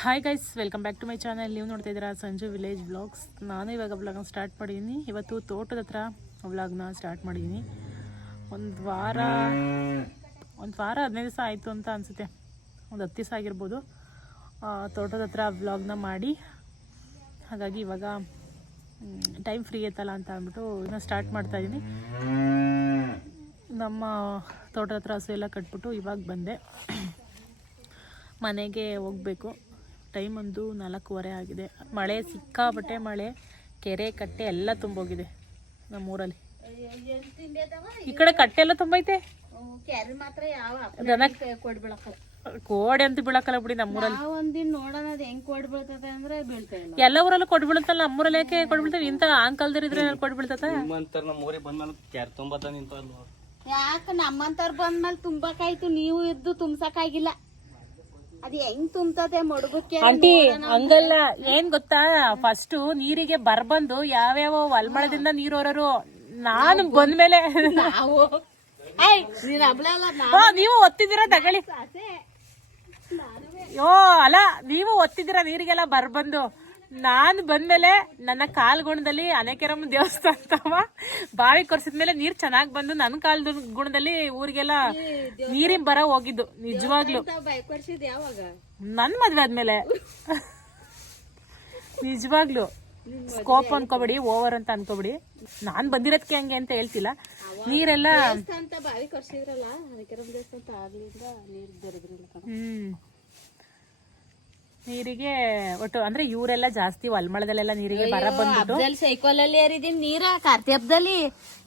Hi guys, welcome back to my channel. ನೀವು ನೋಡ್ತಾ ಇದ್ದೀರಾ ಸಂಜು ವಿಲೇಜ್ ವ್ಲಾಗ್ಸ್. ನಾನು ಇವಾಗ ವ್ಲಾಗ್ನ ಸ್ಟಾರ್ಟ್ ಮಾಡಿದ್ದೀನಿ. ಇವತ್ತು ತೋಟದ ಹತ್ರ ವ್ಲಾಗ್ನ ಸ್ಟಾರ್ಟ್ ಮಾಡಿದ್ದೀನಿ. ಒಂದು ವಾರ 15 ದಿವಸ ಆಯಿತು ಅಂತ ಅನಿಸುತ್ತೆ, ಒಂದು 10 ದಿವಸ ಆಗಿರ್ಬೋದು ತೋಟದ ಹತ್ರ ವ್ಲಾಗ್ನ ಮಾಡಿ. ಹಾಗಾಗಿ ಇವಾಗ ಟೈಮ್ ಫ್ರೀ ಐತಲ್ಲ ಅಂತ ಅಂದ್ಬಿಟ್ಟು ಇದನ್ನ ಸ್ಟಾರ್ಟ್ ಮಾಡ್ತಾಯಿದ್ದೀನಿ. ನಮ್ಮ ತೋಟದ ಹತ್ರ ಹಸು ಎಲ್ಲ ಕಟ್ಬಿಟ್ಟು ಇವಾಗ ಬಂದೆ. ಮನೆಗೆ ಹೋಗಬೇಕು. ಟೈಮ್ ಒಂದು 4:15 ಆಗಿದೆ. ಮಳೆ ಸಿಕ್ಕಾಪಟ್ಟೆ ಮಳೆ, ಕೆರೆ ಕಟ್ಟೆ ಎಲ್ಲ ತುಂಬೋಗಿದೆ ನಮ್ಮೂರಲ್ಲಿ. ಈ ಕಡೆ ಕಟ್ಟೆ ಎಲ್ಲ ತುಂಬೈತೆ, ಕೋಡೆ ಅಂತ ಬೀಳಕ್ಕಲ್ಲ ಬಿಡಿ ನಮ್ಮೂರಲ್ಲಿ. ಎಲ್ಲ ಊರಲ್ಲೂ ಕೊಡ್ ಬೀಳುತ್ತಲ್ಲ, ನಮ್ಮೂರಲ್ಲಿ ಯಾಕೆ ಕೊಡ್ ಬೀಳ್ತವೆ? ಇಂತ ಆಂಕಲ್ದರ್ ಇದ್ರೆ ಕೊಡ್ ಬೀಳ್ತತ. ಯಾಕ ನಮ್ಮಂತವ್ರ ಬಂದ್ಮೇಲೆ ತುಂಬಕಾಯ್ತು, ನೀವು ಇದ್ದು ತುಂಬಸಕ್ಕಾಗಿಲ್ಲ. ಅದ್ ಹೆಂಗ್ ತುಂಬತದೆ ಮಡಗಕ್ಕೆ ಆಂಟಿ? ಹಂಗಲ್ಲ, ಏನ್ ಗೊತ್ತಾ, ಫಸ್ಟ್ ನೀರಿಗೆ ಬರ್ಬಂದು ಯಾವ್ಯಾವ ಹೊಲ್ಮಳದಿಂದ ನೀರು ಹೊರರು. ನಾನು ಬಂದ್ಮೇಲೆ ನೀವು ಒತ್ತಿದ್ದೀರಾ ತಗೊಳ್ಳಿ. ಅಲ್ಲ, ನೀವು ಒತ್ತಿದ್ದೀರಾ ನೀರಿಗೆಲ್ಲ ಬರ್ಬಂದು. ನಾನು ಬಂದ್ಮೇಲೆ ನನ್ನ ಕಾಲ್ಗುಣದಲ್ಲಿ ಅನೇಕೆರಮ್ಮ ದೇವಸ್ಥಾನ ಅಂತವ ಬಾವಿ ಕೊರ್ಸಿದ್ಮೇಲೆ ನೀರ್ ಚೆನ್ನಾಗ್ ಬಂದು ನನ್ನ ಕಾಲ ಗುಣದಲ್ಲಿ ಊರಿಗೆಲ್ಲ ನೀರಿನ ಬರ ಹೋಗಿದ್ದು. ನಿಜವಾಗ್ಲು ನನ್ ಮದ್ವೆ ಆದ್ಮೇಲೆ ನಿಜವಾಗ್ಲು ಸ್ಕೋಪ್ ಅನ್ಕೋಬಿಡಿ, ಓವರ್ ಅಂತ ಅನ್ಕೋಬಿಡಿ. ನಾನ್ ಬಂದಿರೋದಕ್ಕೆ ಹಂಗೆ ಅಂತ ಹೇಳ್ತಿಲ್ಲ. ನೀರೆಲ್ಲ ಬಾವಿ ಕೊರ್ಸಿದ್ರಲ್ಲ, ನೀರಿಗೆ ಒಟ್ಟು ಅಂದ್ರೆ ಇವರೆಲ್ಲ ಜಾಸ್ತಿ ಹೊಲ್ಮಳದಲ್ಲೆಲ್ಲ ನೀರಿಗೆ ಬರ ಬಂದ್ಬಿಟ್ಟು ಸೈಕಲ್ ಅಲ್ಲಿ ಏರಿದೀನಿ ನೀರ. ಕಾರ್ತಿ ಹಬ್ಬದಲ್ಲಿ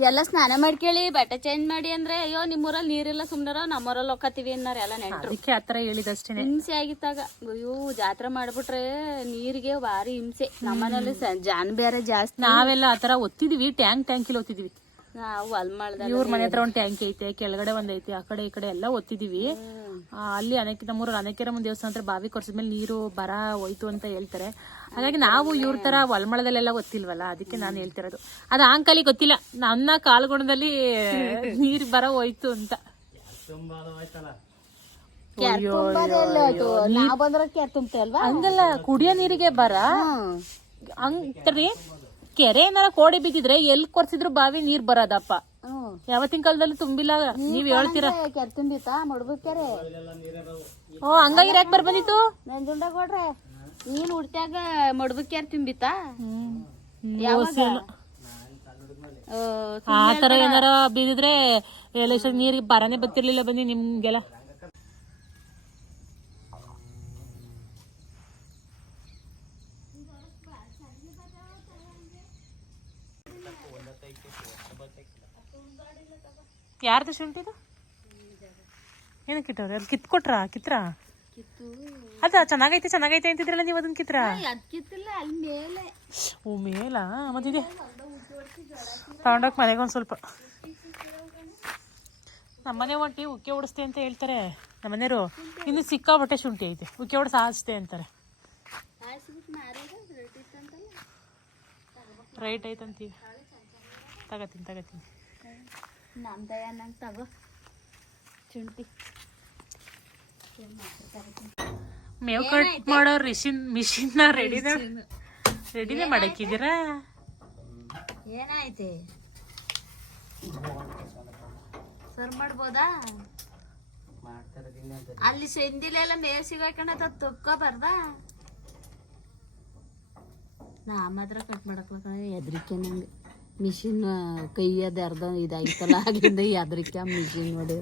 ಎಲ್ಲ ಸ್ನಾನ ಮಾಡ್ಕೇಳಿ ಬಟ್ಟೆ ಚೇಂಜ್ ಮಾಡಿ ಅಂದ್ರೆ, ಅಯ್ಯೋ ನಿಮ್ಮೂರಲ್ಲಿ ನೀರಿಲ್ಲ ಸುಮ್ನಾರ, ನಮ್ಮೂರಲ್ಲಿ ಹೋಗತ್ತೀವಿ ಅನ್ನಾರ ಎಲ್ಲ ನೆಂಟ್ರು. ಅದಕ್ಕೆ ಆತರ ಹೇಳಿದಷ್ಟೇನೆ. ಹಿಂಸೆ ಆಗಿತ್ತಾಗ. ಅಯ್ಯೋ ಜಾತ್ರೆ ಮಾಡ್ಬಿಟ್ರೆ ನೀರಿಗೆ ಭಾರಿ ಹಿಂಸೆ. ನಮ್ಮನೇಲಿ ಜಾನ್ ಬೇರೆ ಜಾಸ್ತಿ. ನಾವೆಲ್ಲ ಆತರ ಒತ್ತಿದೀವಿ, ಟ್ಯಾಂಕ್ ಇಲ್ಲಿ ಒತ್ತಿದೀವಿ ನಾವು ಹೊಲ್ಮಳದ. ಇವ್ರ ಮನೆ ಹತ್ರ ಒಂದ್ ಟ್ಯಾಂಕ್ ಐತೆ, ಕೆಳಗಡೆ ಒಂದೈತೆ, ಆ ಕಡೆ ಈ ಕಡೆ ಎಲ್ಲ ಒತ್ತಿದೀವಿ. ಅಲ್ಲಿ ನಮ್ಮೂರಲ್ಲಿ ಅನೇಕೆರಮ್ಮ ದೇವಸ್ಥಾನ ಹತ್ರ ಬಾವಿ ಕೊರ್ಸಿದ್ಮೇಲೆ ನೀರು ಬರ ಹೋಯ್ತು ಅಂತ ಹೇಳ್ತಾರೆ. ಹಾಗಾಗಿ ನಾವು ಇವ್ರ ತರ ಹೊಲ್ಮಳದಲ್ಲೆಲ್ಲ ಗೊತ್ತಿಲ್ವಲ್ಲ, ಅದಕ್ಕೆ ನಾನು ಹೇಳ್ತಿರೋದು. ಅದು ಆಂಕಲಿ ಗೊತ್ತಿಲ್ಲ, ನನ್ನ ಕಾಲ್ಗುಣದಲ್ಲಿ ನೀರ್ ಬರ ಹೋಯ್ತು ಅಂತ. ಹಂಗಲ್ಲ, ಕುಡಿಯೋ ನೀರಿಗೆ ಬರ ಹಂಗ್ರಿ. ಕೆರೆ ಏನಾರ ಕೋಡಿ ಬಿದ್ದಿದ್ರೆ ಎಲ್ಲಿ ಕೊರ್ಸಿದ್ರು ಬಾವಿ ನೀರ್ ಬರೋದಪ್ಪ. ಯಾವತ್ತಿನ ಕಾಲದಲ್ಲಿ ತುಂಬಿಲ್ಲ, ನೀವ್ ಹೇಳ್ತೀರಾ. ಕೆರೆ ತುಂಬಿತಾ ಮಡ್ಬುಕೆರೆ? ಹಂಗಾಗಿ ಯಾಕೆ ಬರ್ಬಂದಿತ್ತು? ನಂಜುಂಡ ಕೊಡ್ರೆ ನೀನ್ ಹುಡ್ತ್ಯಾಗ ಮಡ್ಬುಕೆರೆ ತುಂಬಿತಾ? ಆತರ ಏನಾರ ಬಿದ್ದಿದ್ರೆ ನೀರಿಗೆ ಬರನೇ ಬತ್ತಿರ್ಲಿಲ್ಲ ಬನ್ನಿ ನಿಮ್ಗೆಲ್ಲ. ಯಾರ್ದು ಶುಂಠಿದು? ಏನಕ್ಕೆ ಇಟ್ಟವ್ರೆ? ಅಲ್ಲಿ ಕಿತ್ರಾ? ಅದ ಚೆನ್ನಾಗೈತೆ ಅಂತಿದ್ರಲ್ಲ ನೀವು, ಅದನ್ನ ಕಿತ್ರ? ಓ ಮೇಲ ಮತ್ತಿದೆ ತಗೊಂಡೋಗ್ ಮನೆಗೆ ಒಂದ್ ಸ್ವಲ್ಪ. ನಮ್ಮನೆ ಒಂಟಿ ಉಕ್ಕೆ ಓಡಿಸ್ತೆ ಅಂತ ಹೇಳ್ತಾರೆ ನಮ್ಮನೆಯವರು. ಇನ್ನು ಸಿಕ್ಕಾಬಟ್ಟೆ ಶುಂಠಿ ಐತೆ, ಉಕ್ಕೆ ಓಡಿಸ್ ಹಾಸ್ತೆ ಅಂತಾರೆ. ರೈಟ್ ಐತಂತೀವಿ. ತಗತೀನಿ ತಗೋ ಶುಂಠಿ. ಮೇವ್ ಕಟ್ ಮಾಡೋ ಮಿಷಿನ್ ರೆಡಿನೇ ಮಾಡಕ್ಕಿದ್ದೀರಾ? ಏನಾಯ್ತೆ ಸರ್ ಮಾಡ್ಬೋದಾ? ಅಲ್ಲಿ ಸೆಂದಿಲೆಲ್ಲ ಮೇವ್ ಸಿಗಾಕೊಂಡ ತುಕ್ಕೋಬಾರ್ದ? ನಾ ಮಾತ್ರ ಕಟ್ ಮಾಡಕ್ ಹೆದ್ರಿಕೆ ನಂಗೆ. ಮಿಷಿನ್ ಕೈಯದ ಅರ್ಧ ಇದಾಗಿತ್ತಲ್ಲ, ಆಗಿಂದ ಹೆದ್ರಿಕೆ ಮಿಷಿನ್ ನೋಡಿ.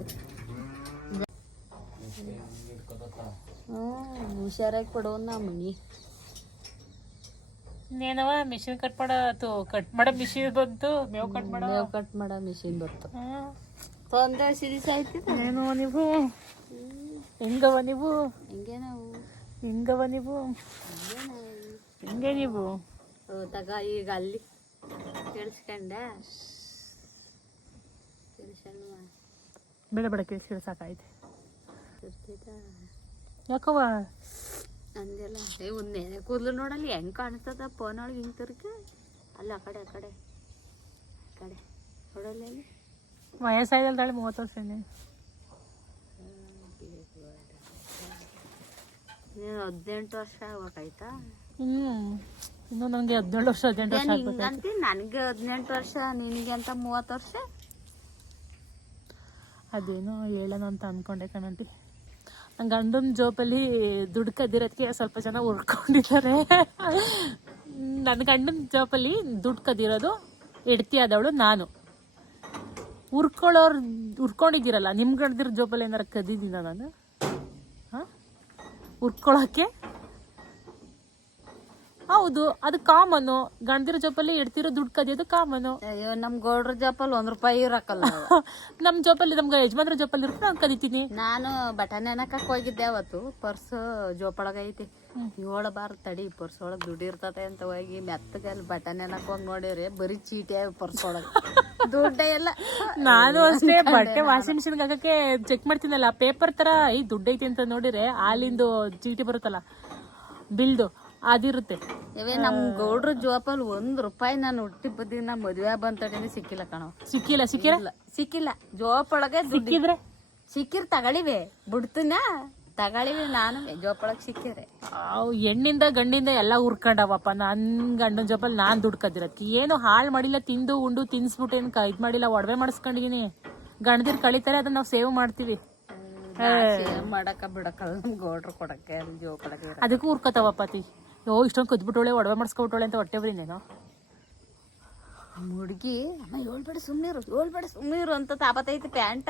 ಹುಷಾರಾಗಿ ಕೊಡೋನ್ ನಾ ಮನಿ. ಇನ್ನೇನವ ಮಿಷಿನ್ ಕಟ್ ಮಾಡೋ ಮಿಷಿನ್ ಬಂತು, ಮೇವ್ ಕಟ್ ಮಾಡೋ ಮಿಷಿನ್ ಬಂತು. ತೊಂದ್ರೆ ಸಿರಿಸ್ ಆಯ್ತು. ಏನು ನೀವು ಹೆಂಗವ ನೀವು? ಹೆಂಗೆ ನೀವು ತಗ ಈಗ ಅಲ್ಲಿ ಕೇಳಿಸ್ಕೊಂಡ ಬೇಡ ಕೇಳಿಸ್ಕೊಂಡ ಸಾಕಾಯ್ತು. ಯಾಕವ ಅಂದೆಲ್ಲ ಒಂದ್ ನೆನೆ ಕೂದಲು ನೋಡಲ್ಲಿ ಹೆಂಗ್ ಕಾಣಿಸ್ತದ ಫೋನ್ ಒಳಗೆ ಹಿಂಗ್ ತರ್ಕ. ಅಲ್ಲ ಆ ಕಡೆ ನೋಡಲ್ಲ. ವಯಸ್ಸಾಯ್ದಲ್ದಾಳೆ, 30 ವರ್ಷ. 18 ವರ್ಷ ಆಗ್ಬೇಕಾಯ್ತಾ? ಇನ್ನೂ ನನಗೆ 17 ವರ್ಷ 18 ವರ್ಷ ಆಗ್ಬೇಕು. ಹಿಂಗಂತೀನಿ, ನನಗೆ 18 ವರ್ಷ, ನಿನಗೆ ಅಂತ 30 ವರ್ಷ. ಅದೇನೋ ಹೇಳೋಣ ಅಂತ ಅಂದ್ಕೊಂಡೆ ಕಣಂಟಿ. ನನ್ನ ಗಂಡನ ಜೋಬಲ್ಲಿ ದುಡ್ಡು ಕದ್ದಿರೋದಕ್ಕೆ ಸ್ವಲ್ಪ ಜನ ಉಳ್ಕೊಂಡಿದ್ದಾರೆ. ನನ್ನ ಗಂಡನ ಜೋಬಲ್ಲಿ ದುಡ್ಡು ಕದ್ದಿರೋದು ಹೆಡ್ತಿ ಆದವಳು ನಾನು. ಉರ್ಕೊಂಡಿದ್ದೀರಲ್ಲ, ನಿಮ್ಮ ಗಂಡದಿರೋ ಜೋಬಲ್ಲಿ ಏನಾರು ಕದ್ದಿದ್ದೀನ ನಾನು? ಹಾಂ, ಉರ್ಕೊಳ್ಳೋಕ್ಕೆ? ಹೌದು, ಅದು ಕಾಮನು. ಗಂಡದಿರೋ ಜೋಬಲ್ಲಿ ಇಡ್ತಿರೋ ದುಡ್ಡು ಕದಿಯೋದು ಕಾಮನು. ಅಯ್ಯೋ, ನಮ್ ಗೌಡ್ರ ಜೋಪಲ್ಲಿ 1 ರೂಪಾಯಿ ಇರಕ್ಕಲ್ಲ. ನಮ್ಮ ಜೋಬಲ್ಲಿ, ನಮ್ಗೆ ಯಜಮಾನ್ರ ಜೋಬಲ್ಲಿ ಇರುತ್ತೆ, ನಾನು ಕದಿತೀನಿ. ನಾನು ಬಟನ್ ಏನಕ್ಕಕ್ಕೆ ಹೋಗಿದ್ದೆ ಅವತ್ತು. ಪರ್ಸ್ ಜೋಪೊಳಗೈತಿ. ಹೇಳಬಾರ್ದು ತಡಿ, ಪರ್ಸ್ ಒಳಗೆ ದುಡ್ಡು ಇರ್ತತೆ ಅಂತ ಹೋಗಿ ಮೆತ್ತಗೆ ಅಲ್ಲಿ ಬಟನ್ ಏನಕ್ಕೆ ಹೋಗಿ ನೋಡಿರಿ, ಬರೀ ಚೀಟಿ ಪರ್ಸ್ ಒಳಗೆ ದುಡ್ಡೇ ಎಲ್ಲ. ನಾನು ಅಷ್ಟೇ ಬಟ್ಟೆ ವಾಷಿಂಗ್ ಮಿಷಿನ್ಗೆ ಹಾಕಕ್ಕೆ ಚೆಕ್ ಮಾಡ್ತೀನಲ್ಲ, ಪೇಪರ್ ತರ ಈ ದುಡ್ಡು ಐತಿ ಅಂತ ನೋಡಿದ್ರೆ ಹಾಲಿಂದು ಚೀಟಿ ಬರುತ್ತಲ್ಲ, ಬಿಲ್ದು, ಅದಿರುತ್ತೆ. ಇವೇ ನಮ್ ಗೌಡ್ರ ಜೋಪಲ್ಲಿ 1 ರೂಪಾಯಿ ನಾನು ಹುಟ್ಟಿ ಬದ್ದಿ ನಾ ಮದುವೆ ಬಂತಡೇನೆ ಸಿಕ್ಕಿಲ್ಲ ಕಣವ. ಸಿಕ್ಕಿಲ್ಲ ಜೋಪೊಳಗೆ. ಸಿಕ್ಕಿದ್ರೆ ಸಿಕ್ಕಿರ್ ತಗಳಿವೆ, ಬಿಡ್ತೀನ ತಗಳಿವೆ. ನಾನು ಜೋಪೊಳಗೆ ಸಿಕ್ಕಿರೆ ಹೆಣ್ಣಿಂದ ಗಂಡಿಂದ ಎಲ್ಲ ಉರ್ಕೊಂಡವಪ್ಪ. ನನ್ನ ಗಂಡನ ಜೋಪಲ್ಲಿ ನಾನ್ ದುಡ್ಡು ಕದ್ದಿರತ್ತಿ ಏನು ಹಾಳು ಮಾಡಿಲ್ಲ. ತಿಂದು ಉಂಡು ತಿನ್ಸ್ಬಿಟ್ಟು ಏನು ಇದ್ ಮಾಡಿಲ್ಲ, ಒಡವೆ ಮಾಡಿಸ್ಕೊಂಡಿದೀನಿ. ಗಂಡದಿರ್ ಕಳಿತಾರೆ, ಅದನ್ನ ನಾವು ಸೇವ್ ಮಾಡ್ತೀವಿ. ಮಾಡಕ ಬಿಡಕಲ್ಲ ನಮ್ ಗೌಡ್ರು ಕೊಡಕ್ಕೆ ಜೋಪೊಳಗೆ. ಅದಕ್ಕೂ ಉರ್ಕೋತಾವಪ್ಪತಿ. ಇಷ್ಟೊಂದು ಕದ್ಬಿಟ್ಟೋಳೆ, ಒಡವೆ ಮಾಡಿಸ್ಕೊಬಿಟ್ಟೋಳೆ ಅಂತ ಹೊಟ್ಟೆ ಬರೀನೇನೋ ಹುಡುಗಿ. ಅಮ್ಮ ಹೇಳ್ಬೇಡ ಸುಮ್ನಿರು ಅಂತ ತಾಪತೈತಿ ಪ್ಯಾಂಟ.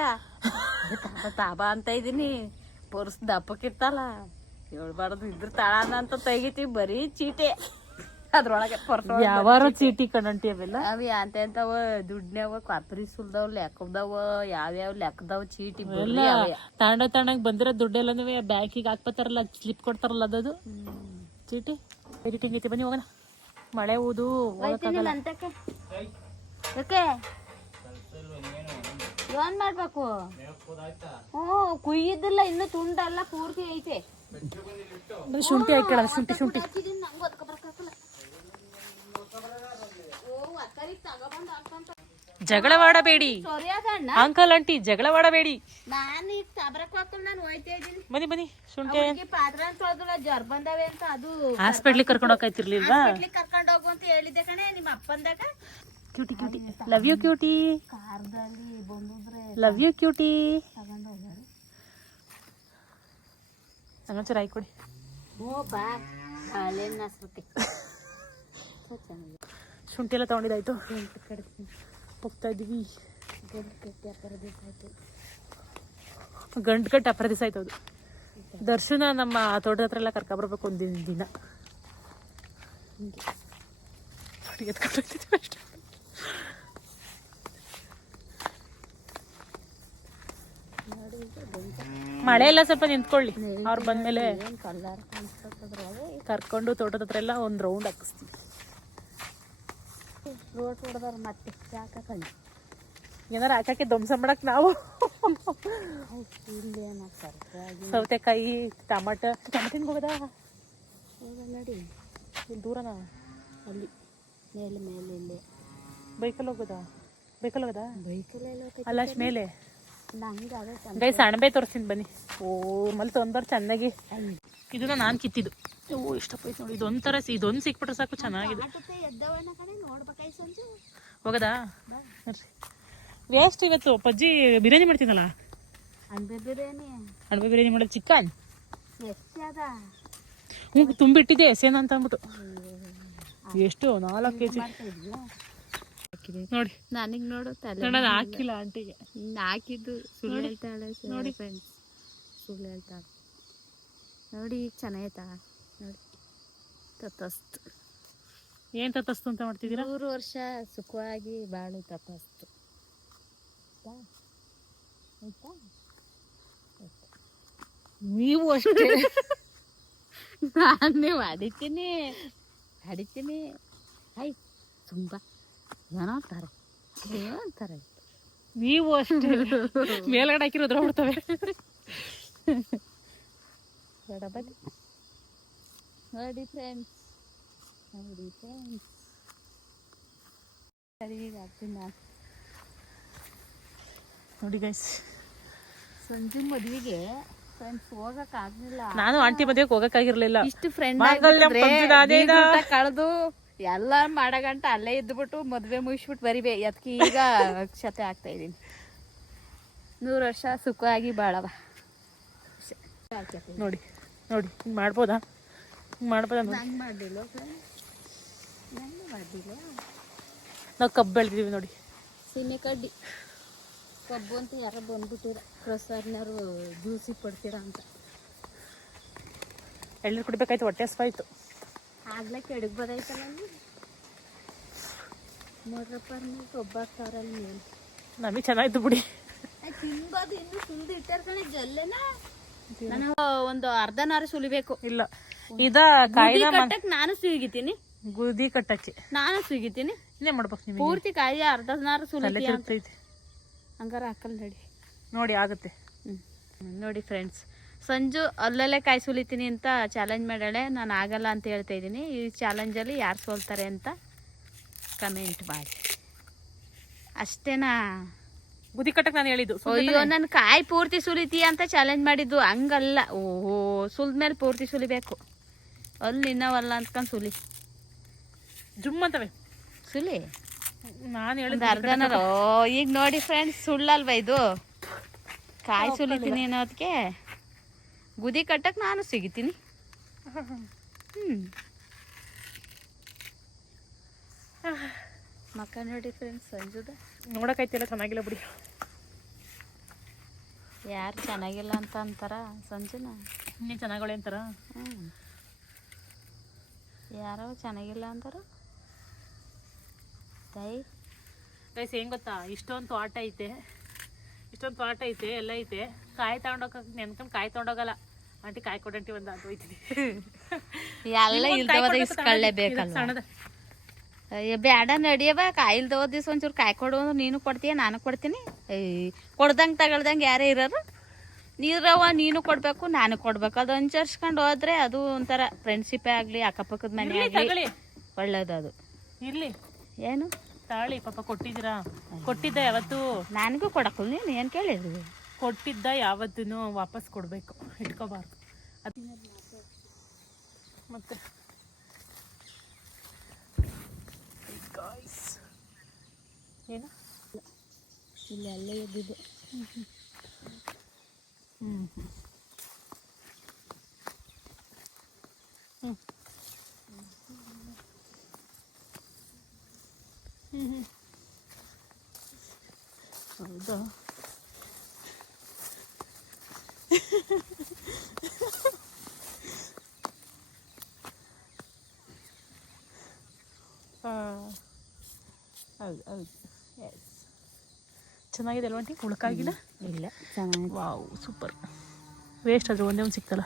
ತಾಪ ಅಂತ ಇದೀನಿ. ಪರ್ಸ್ ದಪ್ಪಕ್ಕಿರ್ತಲ್ಲ, ಹೇಳ್ಬಾರ್ದು. ಇದ್ರ ತಾಳನ ಅಂತ ತೆಗಿತೀವಿ, ಬರೀ ಚೀಟಿ ಅದ್ರೊಳಗೆ. ಪರ್ಸ್ ಯಾವಾರ ಚೀಟಿ ಕಣಂಟಿ ಅವೆಲ್ಲ. ಅವಿ ಅಂತವ ದುಡ್ನ್ಯಾವ ಕಾತ್ರಿ ಸುಲ್ದವ್ ಲೆಕ್ಕದವ, ಯಾವ್ಯಾವ ಲೆಕ್ಕದವ್ ಚೀಟಿ ತಾಂಡಾಗ ಬಂದಿರೋ ದುಡ್ಡೆಲ್ಲನೂ ಬ್ಯಾಂಕಿಗೆ ಹಾಕ್ಬತ್ತಾರಲ್ಲ, ಸ್ಲಿಪ್ ಕೊಡ್ತಾರಲ್ಲ, ಅದದು ಚೀಟಿ. ಎಡಿಟಿಂಗ್ ಐತಿ, ಬನ್ನಿ ಹೋಗೋಣ. ಮಳೆ ಊದು ಏನ್ ಮಾಡ್ಬೇಕು? ಕುಯ್ಯಿದ್ದಿಲ್ಲ ಇನ್ನು, ತುಂಡಲ್ಲ ಪೂರ್ತಿ ಐತೆ. ಶುಂಠಿ ಹಾಕೊಳ್ಳ, ಶುಂಠಿ ಜಗಳವಾಡಬೇಡಿ ಅಂಕಲ್ ಆಂಟಿ, ಜಗಳವಾಡಬೇಡಿ. ನಾನು ಈಗ ತಬರಕ್ ಹಾಕೊಂಡು ನಾನು ಹೋಯ್ತಾ ಇದೀನಿ. ಬನ್ನಿ ಶುಂಠಿ ಪಾತ್ರ ತೊಳೆದಿಲ್ಲ, ಜ್ವರ ಬಂದವೆ ಅಂತ ಅದು ಹಾಸ್ಪಿಟ್ಲಿಗೆ ಕರ್ಕೊಂಡು ಹೋಗ್ತಿರ್ಲಿಲ್ವಾ? ಕರ್ಕೊಂಡು ಹೋಗು ಅಂತ ಹೇಳಿದ್ದೆ ಕಣೆ ನಿಮ್ಮ ಅಪ್ಪಂದಾಗ. Cutie love you cutie. ಕಾರ್ದಲ್ಲಿ ಬಂದಿದ್ರೆ ಲವ್ ಯು ಕ್ಯೂಟಿ. ತಗೊಂಡು ಹೋಗ್ಯಾರ. ನಂಗೊಂಚೂರು ಆಯ್ತು ಕೊಡಿ. ಬಾ ಬಾಳೆಹಣ್ಣು ಹಸ್ರತಿ. ಶುಂಠಿ ಎಲ್ಲ ತಗೊಂಡಿದ್ದಾಯ್ತು, ಹೋಗ್ತಾ ಇದೀವಿ. ಗಂಟು ಕಟ್ಟಿ ಅಪರ ದಿವಸ ಆಯ್ತು. ಅದು ದರ್ಶನ ನಮ್ಮ ತೋಟದ ಹತ್ರ ಎಲ್ಲ ಕರ್ಕೊಬರ್ಬೇಕು ಒಂದಿನ ದಿನ. ಅಷ್ಟೇ. ಮಳೆ ಎಲ್ಲ ಸ್ವಲ್ಪ ನಿಂತ್ಕೊಳ್ಳಿ, ಅವ್ರು ಬಂದ್ಮೇಲೆ ಕರ್ಕೊಂಡು ತೋಟದ ಹತ್ರ ಎಲ್ಲ ಒಂದು ರೌಂಡ್ ಹಾಕಿಸ್ತೀವಿ. ರೋಡ್ ಹೊಡೆದಾರ ಮತ್ತೆ ಹಾಕಿ ಏನಾರು ಹಾಕಕ್ಕೆ ಧ್ವಂಸ ಮಾಡಕ್ ನಾವು. ಸೌತೆಕಾಯಿ, ಟಮಾಟಿನ ಹೋಗದ ನಡಿ. ದೂರನಾ? ಅಲ್ಲಿ ಮೇಲೆ ಇಲ್ಲೇ ಬೈಕಲ್ಲಿ ಹೋಗೋದಾ? ಬೈಕಲ್ಲಿ ಅಲ್ಲ ಅಷ್ಟು ಮೇಲೆ. ಗೈಸ್ ಅಣಬೆ ತೋರಿಸ್ತೀನಿ ಬನ್ನಿ. ಮಲ್ಲಿ ತೊಂದರೆ ಚೆನ್ನಾಗಿ. ಇದನ್ನ ನಾನು ಕಿತ್ತಿದ್ದು. ಇಷ್ಟಪ್ಪ ಐತೆ ನೋಡಿ. ಇದೊಂಥರ ಇದೊಂದು ಸಿಕ್ಬಿಟ್ರೆ ಸಾಕು, ಚೆನ್ನಾಗಿದೆ. ಹೋಗದಾ? ವೇಸ್ಟ್ ಇವತ್ತು. ಪಜ್ಜಿ ಬಿರಿಯಾನಿ ಮಾಡ್ತೀನಲ್ಲ, ಅಣಬೆ ಬಿರಿಯಾನಿ ಮಾಡೋದು. ಚಿಕನ್ ತುಂಬಿಟ್ಟಿದ್ದೆ ಎಸೇನ ಅಂತ ಅಂದ್ಬಿಟ್ಟು. ಎಷ್ಟು 4 kg ನೋಡಿ. ನನಗ್ ನೋಡು ಹಾಕಿಲ್ಲ ಆಂಟಿಗೆ. ಹಾಕಿದ್ದು ಸುಳ್ಳು ಹೇಳ್ತಾಳೆ ನೋಡಿ ಫ್ರೆಂಡ್ಸ್, ಸುಳ್ಳು ಹೇಳ್ತಾಳೆ ನೋಡಿ. ಈಗ ಚೆನ್ನಾಯ್ತಾ ನೋಡಿ. ತತಸ್ತು. ಏನ್ ತತಸ್ತು ಅಂತ ಮಾಡ್ತಿದ್ದೀರಾ? 100 ವರ್ಷ ಸುಖವಾಗಿ ಬಾಳು ತತಸ್ತು. ನೀವು ಅಷ್ಟೇ. ನಾನು ಹೊಡಿತೀನಿ. ಆಯ್ ತುಂಬಾ ಏನೋ ಅಂತಾರೆ. ನೀವು ಅಷ್ಟೇ. ಮೇಲ್ಗಡೆ ಹಾಕಿರೋದ್ರ ಹೊಡ್ತವೆ. ನೋಡಿ ಫ್ರೆಂಡ್ಸ್, ಸರಿ ಈಗ ಆಗ್ತೀನಿ ನಾನು. ನೋಡಿ ಗೈಸ್, ಸಂಜೆ ಮದುವೆಗೆ ಫ್ರೆಂಡ್ಸ್ ಹೋಗಕ್ ಆಗ್ಲಿಲ್ಲ. ನಾನು ಆಂಟಿ ಮದುವೆಗೆ ಹೋಗಕ್ಕಾಗಿರ್ಲಿಲ್ಲ. ಇಷ್ಟು ಫ್ರೆಂಡ್ ಕಳೆದು ಎಲ್ಲ ಮಾಡಗಂಟ ಅಲ್ಲೇ ಇದ್ಬಿಟ್ಟು ಮದ್ವೆ ಮುಗಿಸ್ಬಿಟ್ಟು ಬರಿಬೇ ಅದಕ್ಕೆ ಈಗ ಅಕ್ಷತೆ ಆಗ್ತಾ ಇದೀನಿ. 100 ವರ್ಷ ಸುಖವಾಗಿ ಬಾಳವ. ನೋಡಿ ನೋಡಿ ಹಿಂಗೆ ಮಾಡ್ಬೋದಾ? ಹಿಂಗೆ ಮಾಡ್ಬೋದಾ? ನಂಗೆ ಮಾಡಿಲ್ಲ ನಂಗೆ ಮಾಡಿಲ್ಲ. ನಾವು ಕಬ್ಬು ಬೆಳೆದಿದ್ದೀವಿ ನೋಡಿ. ಸೀಮೆ ಕಡ್ಡಿ ಕಬ್ಬು ಅಂತ ಯಾರೋ ಬಂದ್ಬಿಟ್ಟಿರ ಪ್ರಸಾದ್ನವ್ರು ಜ್ಯೂಸಿ ಕೊಡ್ತೀರ ಅಂತ. ಎಳ್ನೀರು ಕುಡಿಬೇಕಾಯ್ತು, ಹೊಟ್ಟೆ ಹಸ್ವಾಯ್ತು. ಆಗ್ಲೇ ಕೆಡಗ್ ಬದೈತಲ್ಲ ಅಲ್ಲಿ ಮೊರ್ರಪ್ಪರ್ನ ಕೊಬ್ಬಾಕ್ತಾರಲ್ಲಿ ಮೇಲೆ ನಮಗೆ ಚೆನ್ನಾಯ್ತು ಬಿಡಿ. ತಿನ್ಬೋದು ಇನ್ನು ಸುಲ್ದು ಇಟ್ಟಾರ್ಕಣೆ ಜಲ್ಲೆನ. ನಾನು ಒಂದು ಅರ್ಧನಾರು ಸುಲಿಬೇಕು. ಇಲ್ಲ ಇದ ಕಾಯಿನ ಕಟ್ಟಕ್ ನಾನು ಸುಗಿತೀನಿ, ಗುದಿ ಕಟ್ಟಕ್ಕೆ ನಾನು ಸುಗಿತೀನಿ. ಇನ್ನೇ ಮಾಡ್ಬೇಕು ನಿಮಗೆ? ಪೂರ್ತಿ ಕಾಯಿ ಅರ್ಧನಾರು ಸುಲಿತೀಯ ಅಂತ ಹಂಗಾರ ಹಾಕಲ್ ನಡಿ. ನೋಡಿ ಆಗುತ್ತೆ. ನೋಡಿ ಫ್ರೆಂಡ್ಸ್, ಸಂಜು ಅಲ್ಲಲ್ಲೇ ಕಾಯಿ ಸುಲಿತೀನಿ ಅಂತ ಚಾಲೆಂಜ್ ಮಾಡ್ಯಾಳೆ. ನಾನು ಆಗಲ್ಲ ಅಂತ ಹೇಳ್ತಾ ಇದ್ದೀನಿ. ಈ ಚಾಲೆಂಜಲ್ಲಿ ಯಾರು ಸೋಲ್ತಾರೆ ಅಂತ ಕಮೆಂಟ್ ಮಾಡಿ. ಅಷ್ಟೇನಾ? ಗುದಿ ಕಟ್ಟಕ್ಕೆ ನಾನು ಹೇಳಿದ್ದು. ಅಯ್ಯೋ, ನಾನು ಕಾಯಿ ಪೂರ್ತಿ ಸುಲಿತೀಯ ಅಂತ ಚಾಲೆಂಜ್ ಮಾಡಿದ್ದು. ಹಂಗಲ್ಲ. ಓಹೋ, ಸುಲ್ದ್ಮೇಲೆ ಪೂರ್ತಿ ಸುಲಿಬೇಕು. ಅಲ್ಲಿ ಇನ್ನವಲ್ಲ ಅಂದ್ಕೊಂಡು ಸುಲಿ. ಜುಮ್ ಅಂತವೆ ಸುಲಿ. ನಾನು ಹೇಳಿದ ಅರ್ಧನಾರ. ಈಗ ನೋಡಿ ಫ್ರೆಂಡ್ಸ್, ಸುಳ್ಳಲ್ವ ಇದು? ಕಾಯಿ ಸುಲಿತೀನಿ ಅನ್ನೋದಕ್ಕೆ ಗುದಿ ಕಟ್ಟಕ್ಕೆ ನಾನು ಸಿಗಿತೀನಿ. ಮಕ್ಕ ನೋಡಿ ಫ್ರೆಂಡ್ಸ್, ಸಂಜುದ ನೋಡೋಕೈತಿಲ್ಲ, ಚೆನ್ನಾಗಿಲ್ಲ ಬಿಡಿ. ಯಾರು ಚೆನ್ನಾಗಿಲ್ಲ ಅಂತ ಅಂತಾರ ಸಂಜುನ? ಇನ್ನೇ ಚೆನ್ನಾಗಳೆ ಅಂತಾರ. ಯಾರೋ ಚೆನ್ನಾಗಿಲ್ಲ ಅಂತಾರ. ಗೈಸ್ ಹೆಂಗ್ ಗೊತ್ತಾ, ಇಷ್ಟೊಂದು ತೋಟ ಐತೆ, ಇಷ್ಟೊಂದು ತೋಟ ಐತೆ, ಎಲ್ಲ ಐತೆ. ಕಾಯಿ ತಗೊಂಡೋಗ ನೆನ್ಕೊಂಡು ಕಾಯಿ ತಗೊಂಡೋಗಲ್ಲ. ಆಂಟಿ ಕಾಯಿ ಕೊಡಂಟಿ ಒಂದು ಅದು ಹೋಯ್ತೀನಿ. ಎಲ್ಲ ಇಲ್ದವದ ಇಸ್ಕೊಳ್ಳೇಬೇಕಲ್ಲ. ಸಣ್ಣದ ಬೇಡ ನಡಿಯವ. ಕಾಯಿ ಇಲ್ದವ ದಿವ್ಸ ಒಂಚೂರು ಕಾಯಿ ಕೊಡು. ನೀನು ಕೊಡ್ತೀಯ, ನಾನು ಕೊಡ್ತೀನಿ. ಕೊಡ್ದಂಗೆ ತಗೊಳ್ದಂಗೆ ಯಾರೇ ಇರೋರು ನೀರವ. ನೀನು ಕೊಡ್ಬೇಕು, ನಾನು ಕೊಡ್ಬೇಕು. ಅದು ಅನುಸರಿಸ್ಕೊಂಡು ಹೋದ್ರೆ ಅದು ಒಂಥರ ಫ್ರೆಂಡ್ಶಿಪ್ಪೇ ಆಗಲಿ, ಅಕ್ಕಪಕ್ಕದ ಮನೆ ಆಗಲಿ ಒಳ್ಳೇದು. ಅದು ಇರ್ಲಿ. ಏನು ತಾಳಿ ಪಾಪ ಕೊಟ್ಟಿದ್ದೀರಾ? ಕೊಟ್ಟಿದ್ದ ಯಾವತ್ತು? ನನಗೂ ಕೊಡಕ್ಕಲ್ಲ. ನೀನು ಏನು ಕೇಳಿದ್ವಿ? ಕೊಟ್ಟಿದ್ದ ಯಾವತ್ತೂ ವಾಪಸ್ ಕೊಡಬೇಕು, ಇಟ್ಕೋಬಾರ್ದು. ಅದು ಮತ್ತೆ ಏನು ಇಲ್ಲಿ ಅಲ್ಲೇ ಎದ್ದಿದ್ದು. ಹೌದಾ? ಹೌದು ಹೌದು. ಎಸ್, ಚೆನ್ನಾಗಿದೆ ಅಲ್ವಂಟಿ? ಹುಳಕಾಗಿಲ್ಲ? ಇಲ್ಲ, ಚೆನ್ನಾಗಿ. Wow, super. ವೇಸ್ಟ್ ಆದ್ರೆ ಒಂದೇ ಒಂದು ಸಿಕ್ತಲ್ಲ,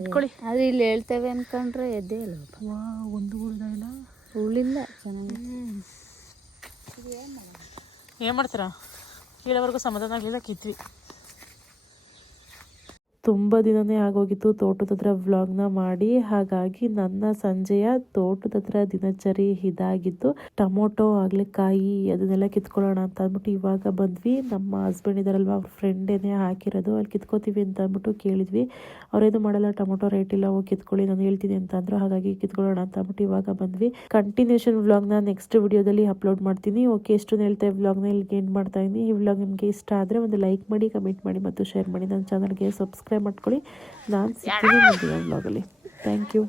ಇಟ್ಕೊಳ್ಳಿ. ಅದು ಇಲ್ಲಿ ಹೇಳ್ತೇವೆ ಅನ್ಕೊಂಡ್ರೆ ಎದ್ದೇ ಇಲ್ಲ. ವಾ, ಒಂದು ಹುಳಿದ ಇಲ್ಲ, ಹುಳಿಲ್ಲ. ಚೆನ್ನಾಗಿ. ಏನು ಮಾಡ್ತೀರಾ? ಹೇಳೋವರೆಗೂ ಸಮಾಧಾನ ಆಗಲಿಲ್ಲ, ಕಿತ್ವಿ. ತುಂಬ ದಿನವೇ ಆಗೋಗಿತ್ತು ತೋಟದ ಹತ್ರ ವ್ಲಾಗ್ನ ಮಾಡಿ. ಹಾಗಾಗಿ ನನ್ನ ಸಂಜೆಯ ತೋಟದ ಹತ್ರ ದಿನಚರಿ ಇದಾಗಿತ್ತು. ಟೊಮೊಟೊ ಆಗ್ಲೆಕಾಯಿ ಅದನ್ನೆಲ್ಲ ಕಿತ್ಕೊಳ್ಳೋಣ ಅಂತ ಅಂದ್ಬಿಟ್ಟು ಇವಾಗ ಬಂದ್ವಿ. ನಮ್ಮ ಹಸ್ಬೆಂಡ್ ಇದಾರಲ್ವ, ಅವ್ರ ಫ್ರೆಂಡೇನೆ ಹಾಕಿರೋದು. ಅಲ್ಲಿ ಕಿತ್ಕೋತೀವಿ ಅಂತ ಅಂದ್ಬಿಟ್ಟು ಕೇಳಿದ್ವಿ. ಅವ್ರೇನು ಮಾಡಲ್ಲ, ಟೊಮೊಟೊ ರೇಟ್ ಇಲ್ಲ, ಹೋಗಿ ಕಿತ್ಕೊಳ್ಳಿ, ನಾನು ಹೇಳ್ತೀನಿ ಅಂತ ಅಂದ್ರು. ಹಾಗಾಗಿ ಕಿತ್ಕೊಳ್ಳೋಣ ಅಂತ ಅಂದ್ಬಿಟ್ಟು ಇವಾಗ ಬಂದ್ವಿ. ಕಂಟಿನ್ಯೂಷನ್ ವ್ಲಾಗ್ನ ನೆಕ್ಸ್ಟ್ ವಿಡಿಯೋದಲ್ಲಿ ಅಪ್ಲೋಡ್ ಮಾಡ್ತೀನಿ. ಓಕೆ, ಎಷ್ಟು ಹೇಳ್ತೇವೆ ವ್ಲಾಗ್ನ ಇಲ್ಲಿಗೆ ಎಂಡ್ ಮಾಡ್ತಾ ಇದ್ದೀನಿ. ಈ ವ್ಲಾಗ್ ನಿಮಗೆ ಇಷ್ಟ ಆದರೆ ಒಂದು ಲೈಕ್ ಮಾಡಿ, ಕಮೆಂಟ್ ಮಾಡಿ ಮತ್ತು ಶೇರ್ ಮಾಡಿ. ನನ್ನ ಚಾನಲ್ಗೆ ಸಬ್ಸ್ಕ್ರೈಬ್ ಮಾಡ್ಕೊಳ್ಳಿ. ನಾನು ಸಿಗ್ತೀನಿ ಮುಂದಿನ ವ್ಲಾಗಲ್ಲಿ. Thank you.